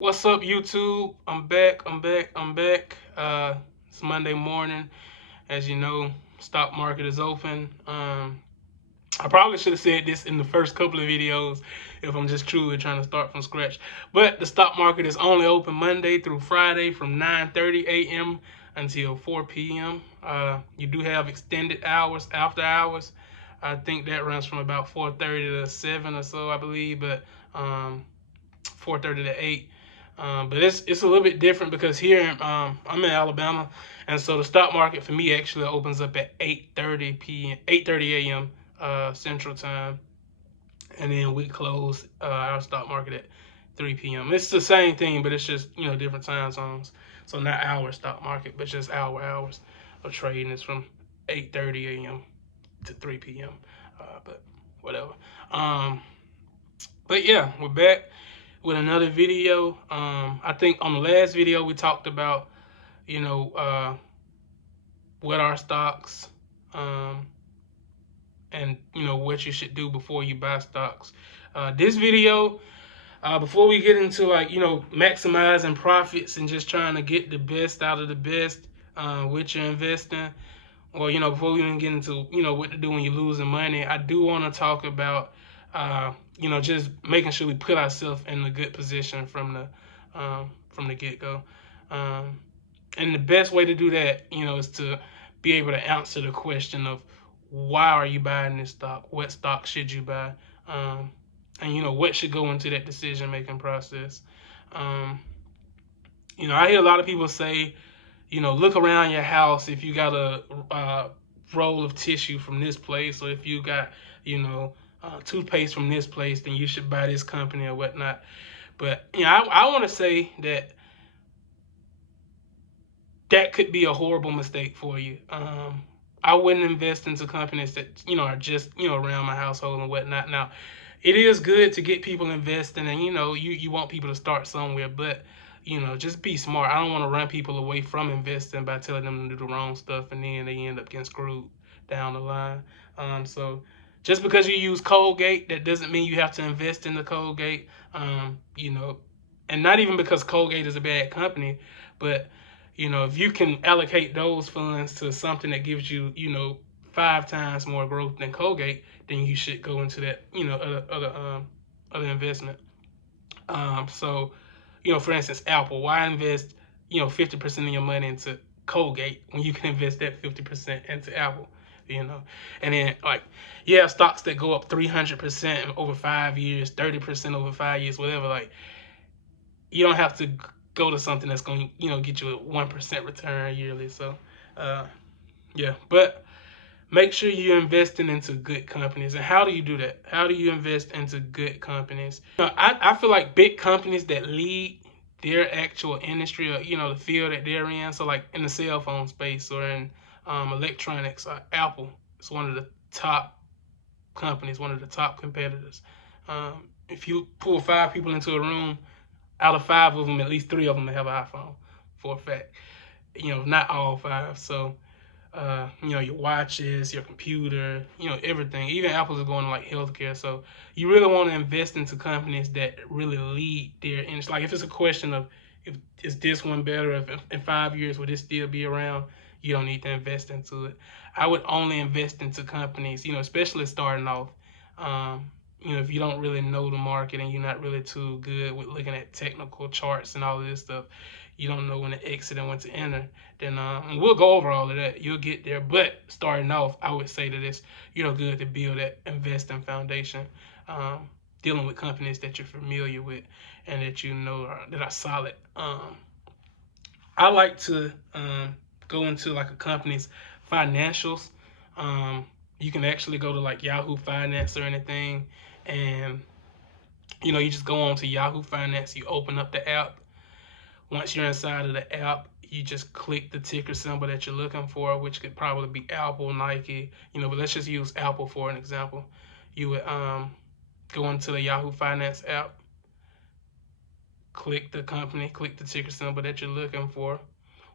What's up, YouTube? I'm back. It's Monday morning. As you know, stock market is open. I probably should have said this in the first couple of videos if I'm just truly trying to start from scratch. But the stock market is only open Monday through Friday from 9:30 a.m. until 4 p.m. You do have extended hours, after hours. I think that runs from about 4:30 to 7 or so, I believe, but 4:30 to 8. But it's a little bit different because here I'm in Alabama, and so the stock market for me actually opens up at 8:30 p.m. 8:30 a.m. Central Time, and then we close our stock market at 3 p.m. It's the same thing, but it's just different time zones. So not our stock market, but just our hours of trading is from 8:30 a.m. to 3 p.m. But whatever. Um, but yeah, we're back with another video. I think on the last video we talked about, you know, what are stocks, um, and what you should do before you buy stocks. This video, before we get into like maximizing profits and just trying to get the best out of the best with your investing, or before we even get into what to do when you're losing money, I do want to talk about just making sure we put ourselves in a good position from the get go. Um, and the best way to do that, is to be able to answer the question of why are you buying this stock? What stock should you buy? Um, and what should go into that decision making process. Um, I hear a lot of people say, look around your house if you got a roll of tissue from this place, or if you got, toothpaste from this place, then you should buy this company or whatnot. But I want to say that could be a horrible mistake for you. I wouldn't invest into companies that are just around my household and whatnot. Now, it is good to get people investing, and you want people to start somewhere, but just be smart. I don't want to run people away from investing by telling them to do the wrong stuff, and then they end up getting screwed down the line. So just because you use Colgate, that doesn't mean you have to invest in the Colgate. And not even because Colgate is a bad company, but if you can allocate those funds to something that gives you, 5 times more growth than Colgate, then you should go into that, other investment. So, for instance, Apple. Why invest, 50% of your money into Colgate when you can invest that 50% into Apple? And then like you have stocks that go up 300% over 5 years, 30% over 5 years, whatever. Like you don't have to go to something that's going to get you a 1% return yearly. So yeah, but make sure you're investing into good companies. And how do you do that? How do you invest into good companies? I feel like big companies that lead their actual industry, or the field that they're in. So like in the cell phone space or in electronics, Apple is one of the top companies, one of the top competitors. If you pull 5 people into a room, out of 5 of them, at least 3 of them have an iPhone, for a fact. Not all 5. So, your watches, your computer, everything. Even Apple's going to like healthcare. So you really want to invest into companies that really lead their industry. Like if it's a question of if is this one better, if in 5 years will this still be around, you don't need to invest into it. I would only invest into companies, especially starting off. If you don't really know the market and you're not really too good with looking at technical charts and all of this stuff, you don't know when to exit and when to enter, then and we'll go over all of that. You'll get there. But starting off, I would say that it's good to build that investing foundation, dealing with companies that you're familiar with and that that are solid. I like to go into like a company's financials. Um, you can actually go to like Yahoo Finance or anything, and you just go on to Yahoo Finance. You open up the app. Once you're inside of the app, you just click the ticker symbol that you're looking for, which could probably be Apple, Nike, but let's just use Apple for an example. You would go into the Yahoo Finance app, click the company, click the ticker symbol that you're looking for.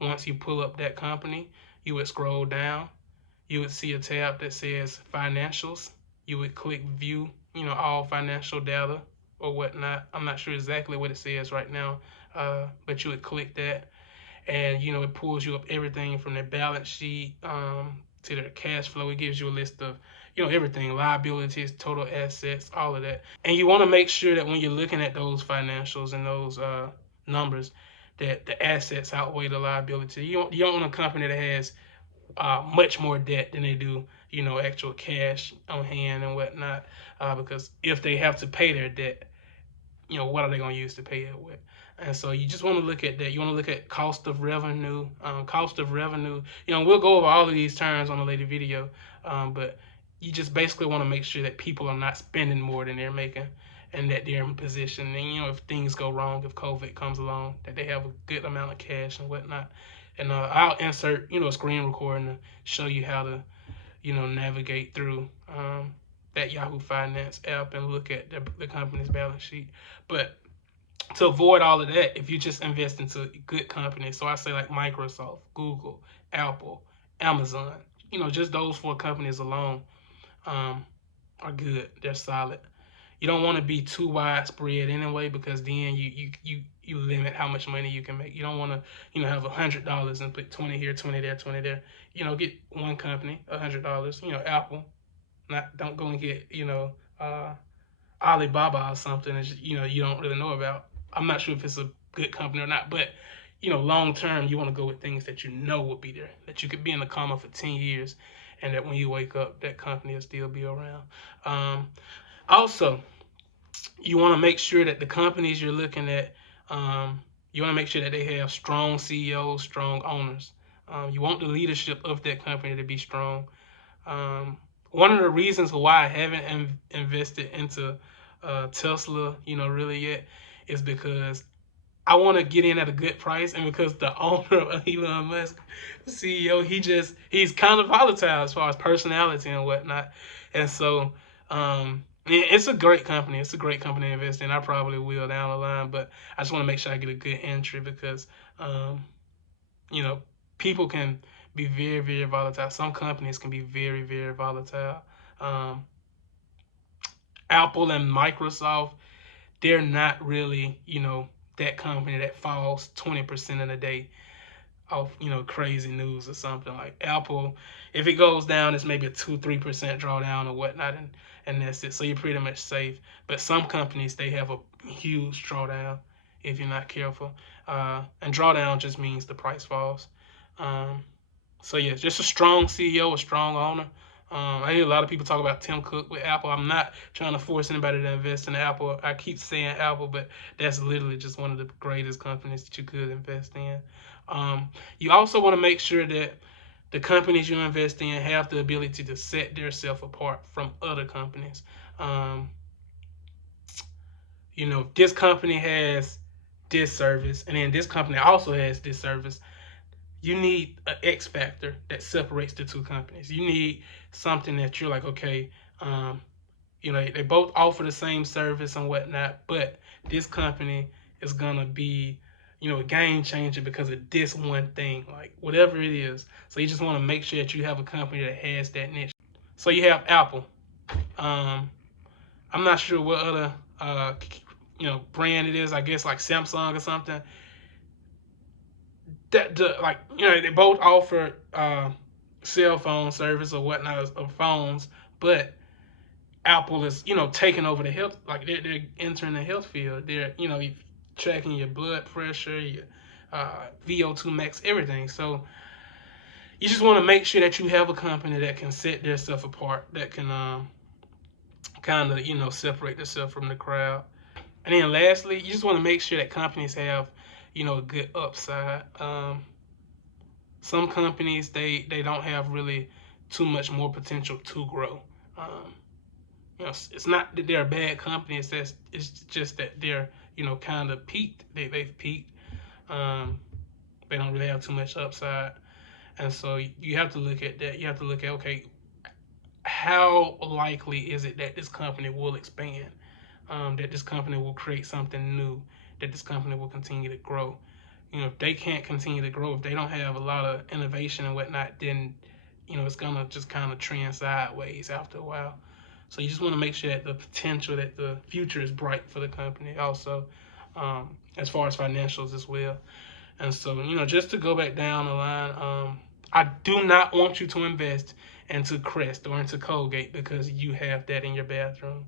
Once you pull up that company, you would scroll down. You would see a tab that says financials. You would click view, all financial data. or whatnot. I'm not sure exactly what it says right now, but you would click that, and it pulls you up everything from their balance sheet to their cash flow. It gives you a list of everything, liabilities, total assets, all of that. And you want to make sure that when you're looking at those financials and those numbers, that the assets outweigh the liability. You don't want a company that has much more debt than they do, actual cash on hand and whatnot. Because if they have to pay their debt, what are they going to use to pay it with? And so you just want to look at that. You want to look at cost of revenue. Cost of revenue. We'll go over all of these terms on a later video, but you just basically want to make sure that people are not spending more than they're making, and that they're in position. And if things go wrong, if COVID comes along, that they have a good amount of cash and whatnot. And I'll insert a screen recording to show you how to navigate through that Yahoo Finance app and look at the company's balance sheet. But to avoid all of that, if you just invest into good companies, so I say like Microsoft, Google, Apple, Amazon, just those 4 companies alone are good. They're solid. You don't want to be too widespread anyway, because then you limit how much money you can make. You don't want to have $100 and put 20 here, 20 there, 20 there. Get one company, $100. Apple. Don't go and get Alibaba or something that you don't really know about. I'm not sure if it's a good company or not, but long term you want to go with things that will be there, that you could be in the coma for 10 years, and that when you wake up, that company will still be around. Also, you want to make sure that the companies you're looking at, you want to make sure that they have strong CEOs, strong owners. You want the leadership of that company to be strong. One of the reasons why I haven't invested into Tesla, really yet, is because I want to get in at a good price, and because the owner of Elon Musk, the CEO, he's kind of volatile as far as personality and whatnot. And so it's a great company. It's a great company to invest in. I probably will down the line, but I just want to make sure I get a good entry, because people can be very, very volatile. Some companies can be very, very volatile. Apple and Microsoft, they're not really, that company that falls 20% in a day off, crazy news or something. Like Apple, if it goes down, it's maybe a 2-3% drawdown or whatnot, and that's it. So you're pretty much safe. But some companies, they have a huge drawdown if you're not careful. And drawdown just means the price falls. So yeah, just a strong CEO, a strong owner. I hear a lot of people talk about Tim Cook with Apple. I'm not trying to force anybody to invest in Apple. I keep saying Apple, but that's literally just one of the greatest companies that you could invest in. You also want to make sure that the companies you invest in have the ability to set themselves apart from other companies. This company has this service, and then this company also has this service. You need an X factor that separates the two companies. You need something that you're like, okay, they both offer the same service and whatnot, but this company is gonna be, a game changer because of this one thing, like whatever it is. So you just want to make sure that you have a company that has that niche. So you have Apple. I'm not sure what other brand it is. I guess like Samsung or something. They both offer cell phone service or whatnot of phones, but Apple is taking over the health, like they're entering the health field. They're tracking your blood pressure, your VO2 max, everything. So you just want to make sure that you have a company that can set their stuff apart, that can kind of separate themselves from the crowd. And then lastly, you just want to make sure that companies have a good upside. Some companies, they don't have really too much more potential to grow. It's not that they're a bad company. It's just that they're kind of peaked. They've peaked. They don't really have too much upside, and so you have to look at that. You have to look at, okay, how likely is it that this company will expand, that this company will create something new, that this company will continue to grow. If they can't continue to grow, if they don't have a lot of innovation and whatnot, then it's gonna just kind of trend sideways after a while. So you just want to make sure that the potential, that the future is bright for the company also, as far as financials as well. And so, just to go back down the line, I do not want you to invest into Crest or into Colgate because you have that in your bathroom.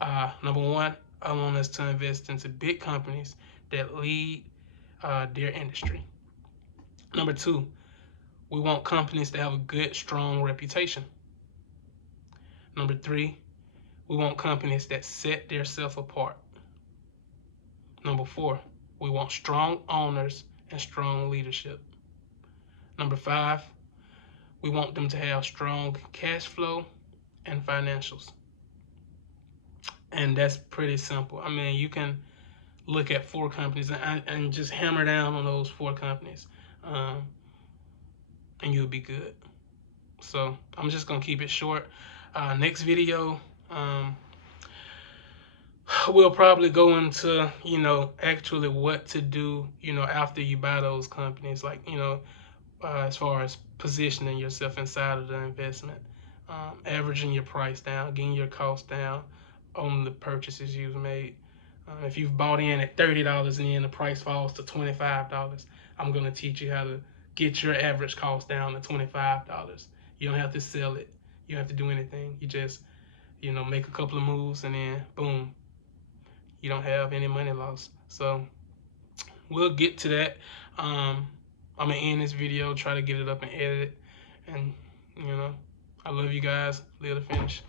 Number one, I want us to invest into big companies that lead their industry. Number two, we want companies that have a good, strong reputation. Number three, we want companies that set themselves apart. Number four, we want strong owners and strong leadership. Number five, we want them to have strong cash flow and financials. And that's pretty simple. I mean, you can look at 4 companies and just hammer down on those 4 companies, and you'll be good. So I'm just gonna keep it short. Next video, we'll probably go into actually what to do after you buy those companies, like as far as positioning yourself inside of the investment, averaging your price down, getting your cost down on the purchases you've made. If you've bought in at $30 and then the price falls to $25, I'm going to teach you how to get your average cost down to $25. You don't have to sell it. You don't have to do anything. You just, make a couple of moves and then boom, you don't have any money lost. So we'll get to that. I'm going to end this video, try to get it up and edit it. And, I love you guys. Live to finish.